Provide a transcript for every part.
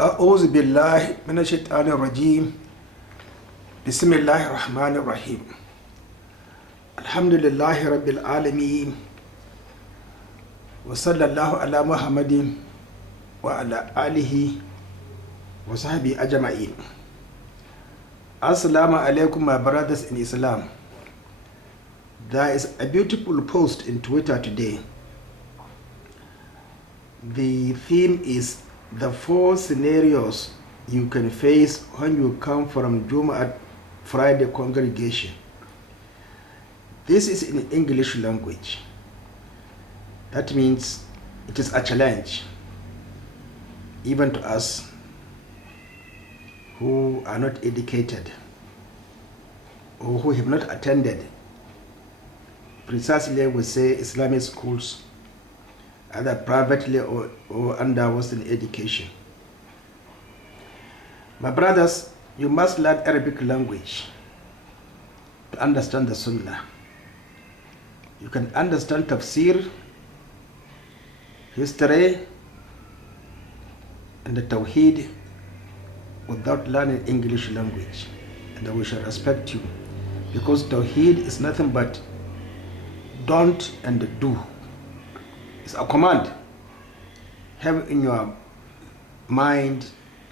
أعوذ بالله من الشيطان الرجيم بسم الله الرحمن الرحيم الحمد لله رب العالمين وصلى الله على محمد وعلى آله وصحبه أجمعين. Assalamu alaikum, my brothers in Islam. There is a beautiful post in Twitter today. The theme is the 4 scenarios you can face when you come from Jumu'at Friday congregation. This is in English language. That means it is a challenge even to us who are not educated or who have not attended precisely, we say, Islamic schools, either privately or under Western education. My brothers, you must learn Arabic language to understand the Sunnah. You can understand tafsir, history, and the Tawheed without learning English language. And we shall respect you, because Tawheed is nothing but don't and do. It's a command. Have in your mind,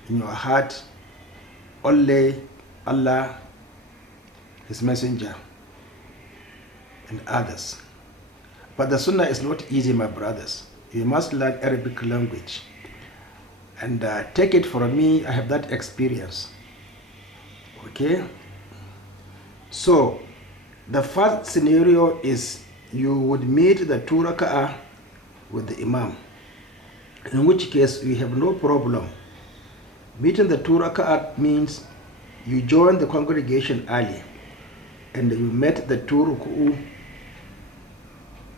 in your heart, only Allah, His Messenger, and others. But the Sunnah is not easy, my brothers. You must learn Arabic language. And take it from me, I have that experience. Okay? So, the first scenario is you would meet the 2 raka'ah with the Imam, in which case you have no problem. Meeting the 2 raka'at means you join the congregation early and you met the 2 ruku'u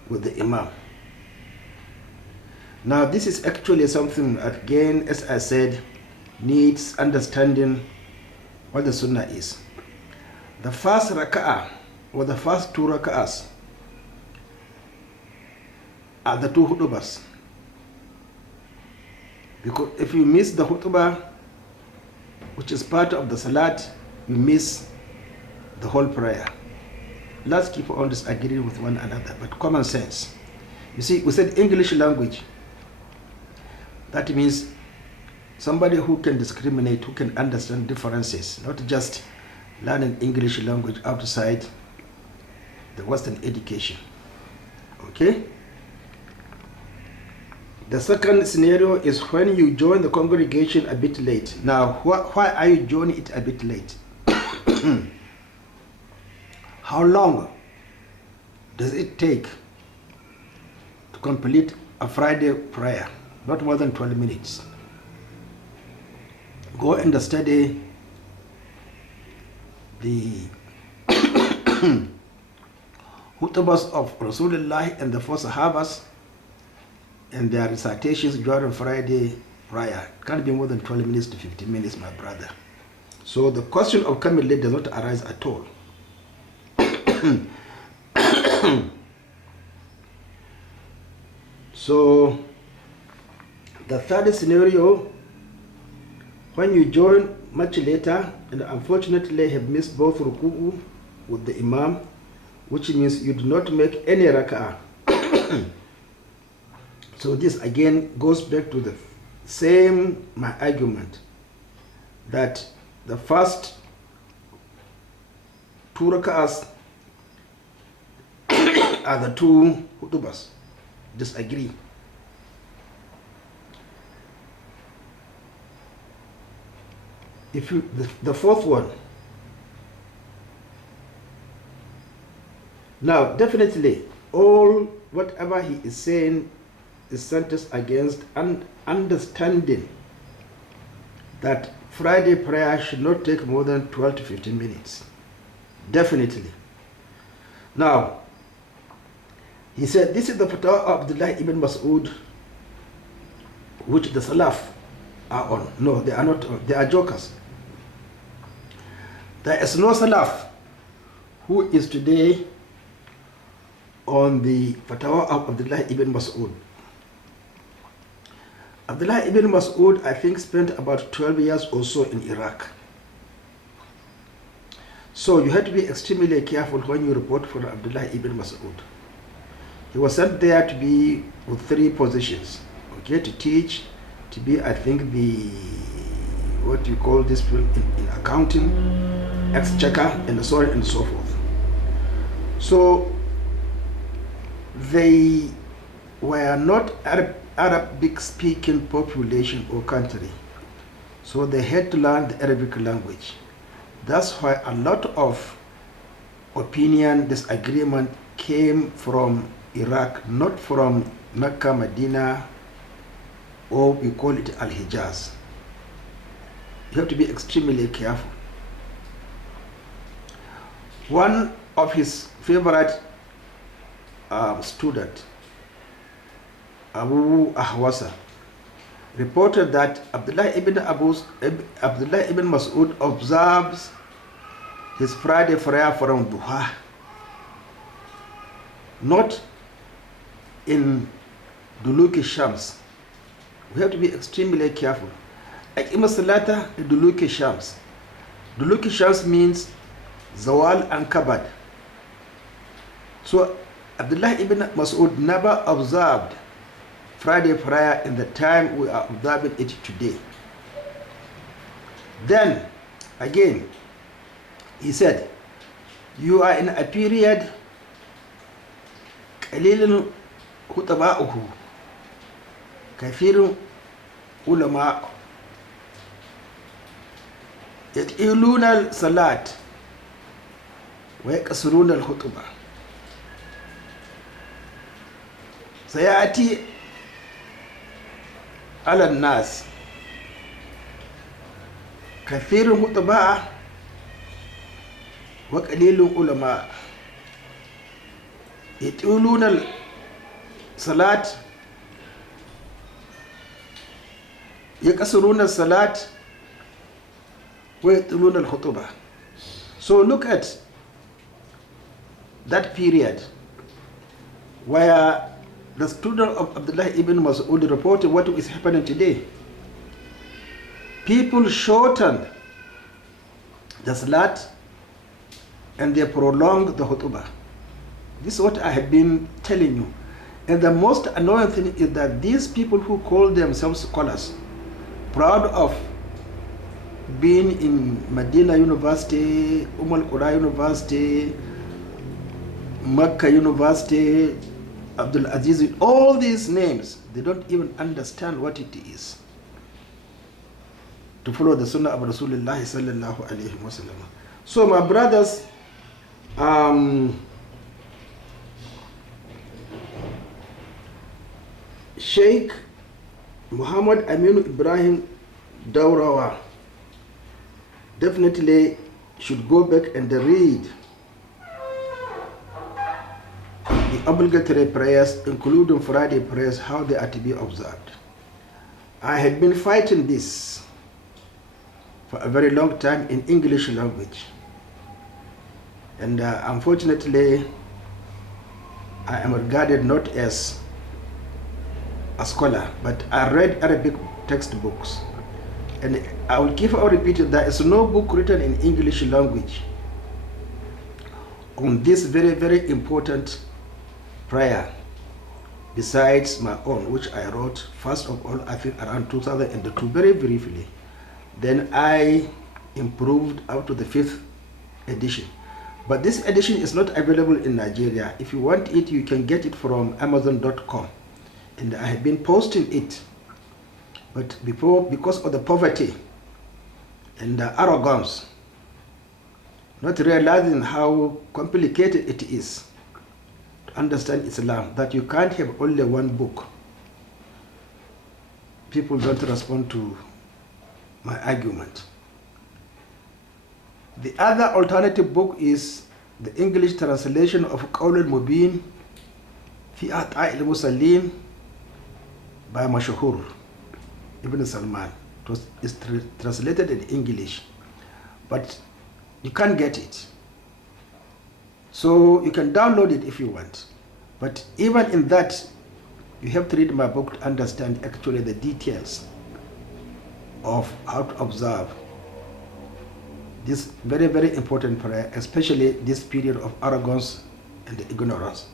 with the Imam. Now this is actually something, again, as I said, needs understanding what the Sunnah is. The first raka'ah or the first 2 raka'ahs are the 2 khutbas. Because if you miss the khutbah, which is part of the salat, you miss the whole prayer. Let's keep on disagreeing with one another, but common sense. You see, we said English language. That means somebody who can discriminate, who can understand differences, not just learning English language outside the Western education. Okay? The second scenario is when you join the congregation a bit late. Now, why are you joining it a bit late? How long does it take to complete a Friday prayer? Not more than 12 minutes. Go and study the Khutbas of Rasulullah and the 4 Sahabas and their recitations during Friday prayer. It can't be more than 12 minutes to 15 minutes, my brother. So the question of coming late does not arise at all. So the third scenario, when you join much later and unfortunately have missed both ruku'u with the Imam, which means you do not make any raka'ah. So this again goes back to the same, my argument, that the first 2 raka'ahs are the 2 khutbas. Disagree. If you, the fourth one, now definitely all whatever he is saying is centered against understanding that Friday prayer should not take more than 12 to 15 minutes. Definitely. Now, he said this is the fatwa of Abdullah ibn Mas'ud, which the Salaf are on. No, they are not. They are jokers. There is no Salaf who is today on the fatwa of Abdullah ibn Mas'ud. Abdullah ibn Mas'ud, I think, spent about 12 years or so in Iraq. So you have to be extremely careful when you report for Abdullah ibn Mas'ud. He was sent there to be with 3 positions. Okay, to teach, to be, I think, the, what you call this in accounting, exchequer, and so on and so forth. So they were not Arabic speaking population or country. So they had to learn the Arabic language. That's why a lot of opinion disagreement came from Iraq, not from Mecca, Medina, or we call it Al-Hijaz. You have to be extremely careful. One of his favorite student, Abu Ahwasa, reported that Abdullah ibn Mas'ud observes his Friday prayer from Duha, not in Duluki Shams. We have to be extremely careful. Aqima Salata Duluki Shams. Duluki Shams means Zawal and Kabad. So Abdullah ibn Mas'ud never observed Friday prayer in the time we are observing it today. Then again, he said, you are in a period qalilun khutaba'uhu kathirun ulama yat'iluna al-salat wa yaqsuruna al-khutbah. Sayati ala an-nas kathirun khutba'a wa qalilun ulama yat'iluna al-salat yaqsuruna al-salat wa yat'iluna al-khutbah. So look at that period where the student of Abdullah ibn Mas'ud reported what is happening today. People shorten the salat and they prolong the khutbah. This is what I have been telling you. And the most annoying thing is that these people who call themselves scholars, proud of being in Medina University, Al-Qura University, Makkah University, Abdul Aziz, all these names, they don't even understand what it is to follow the Sunnah of Rasulullah sallallahu alayhi wa sallam. So my brothers, Sheikh Muhammad Aminu Ibrahim Daurawa definitely should go back and read the obligatory prayers, including Friday prayers, how they are to be observed. I had been fighting this for a very long time in English language, and unfortunately I am regarded not as a scholar, but I read Arabic textbooks, and I will keep on repeating, there is no book written in English language on this very, very important prayer besides my own, which I wrote first of all, I think around 2002, very briefly. Then I improved up to the 5th edition. But this edition is not available in Nigeria. If you want it, you can get it from Amazon.com. And I have been posting it. But before, because of the poverty and the arrogance, not realizing how complicated it is to understand Islam, that you can't have only one book, people don't respond to my argument. The other alternative book is the English translation of Qawl al-Mubin fi A'ta' al-Musallin by Mashhur Ibn Salman. It's translated in English, but you can't get it. So you can download it if you want. But even in that, You have to read my book to understand actually the details of how to observe this very, very important prayer, especially this period of arrogance and ignorance.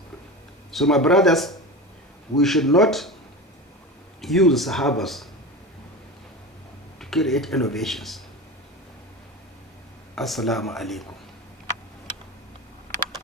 So my brothers, we should not use Sahabas to create innovations. Assalamu alaikum.